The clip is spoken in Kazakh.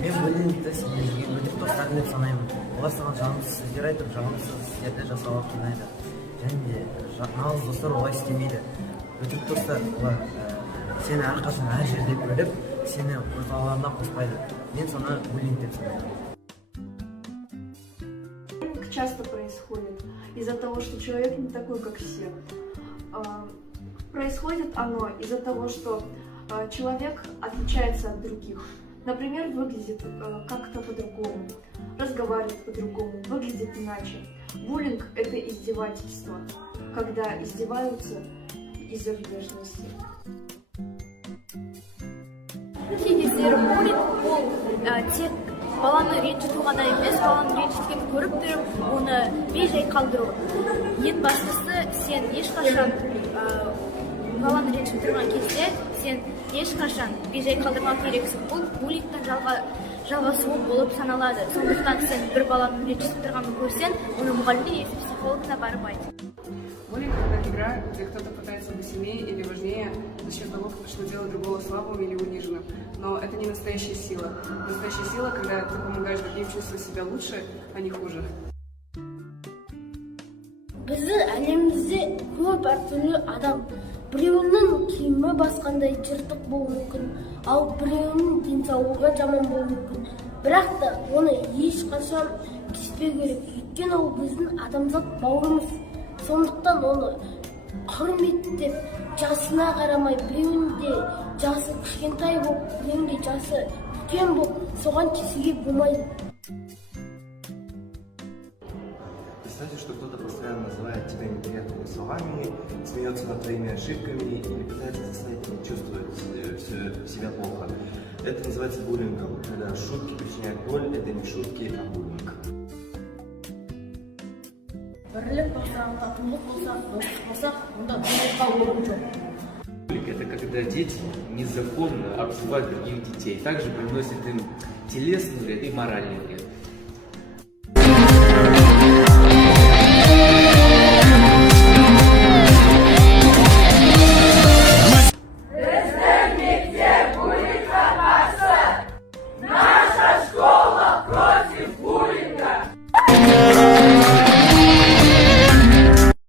Мен буллингті сендерге өтірік достарым деп санаймын. Олар саған жағымсыз сөздер айтып, жағымсыз істерді жасауға қинайды. Және де нағыз достар олай істемейді. Өтірік достар олар сені әрқашан әр жерде бөліп, сені орталарына қоспайды. Мен соны буллинг деп санаймын. Часто происходит из-за того, что человек не такой, как все. Происходит оно из-за того, что человек отличается от других. Например, выглядит как-то по-другому, разговаривает по-другому, выглядит иначе. Буллинг – это издевательство, когда издеваются из-за внешности. Буллинг ол тек баланы ренжіту ғана емес, баланы ренжіткен көріп тұрып, оны бей-жай қалдыру. Ең бастысы, сен ешқашан баланы ренжітіп тұрған кезде, сен ешқашан бей-жай қалдырмау керексің. Бұл буллингтің жалғасуы болып саналады. Сондықтан сен бір баланың ренжітіп тұрғанын көрсең, оны мұғалімге немесе психологына барып айт. Буллинг – это игра, где кто-то пытается быть сильнее или важнее за счет того, что делает другого слабым или униженным. Но это не настоящая сила. Настоящая сила, когда ты помогаешь другим чувствовать себя лучше, а не хуже. Біздің әлемімізде көп әртүрлі адам. Біреуінің киімі басқандай жыртық болуы мүмкін, ал біреуінің денсаулығы жаман болуы мүмкін. Бірақ та оны ешқашан кеспеу керек. Өйткені ол біздің адамзат бауырымыз. Сондықтан оны құрметтеп, жасына қарамай, біреуінде жасы кішкентай болып, біреуінде жасы үлкен болып, соған тиісуге болмайды. Представьте, что кто-то постоянно называет тебя неприятными словами, смеется над твоими ошибками или пытается заставить тебя чувствовать себя плохо. Это называется буллингом. Когда шутки причиняют боль, это не шутки, а буллинг. Буллинг – это когда дети незаконно обзывают других детей, также приносят им телесные и моральные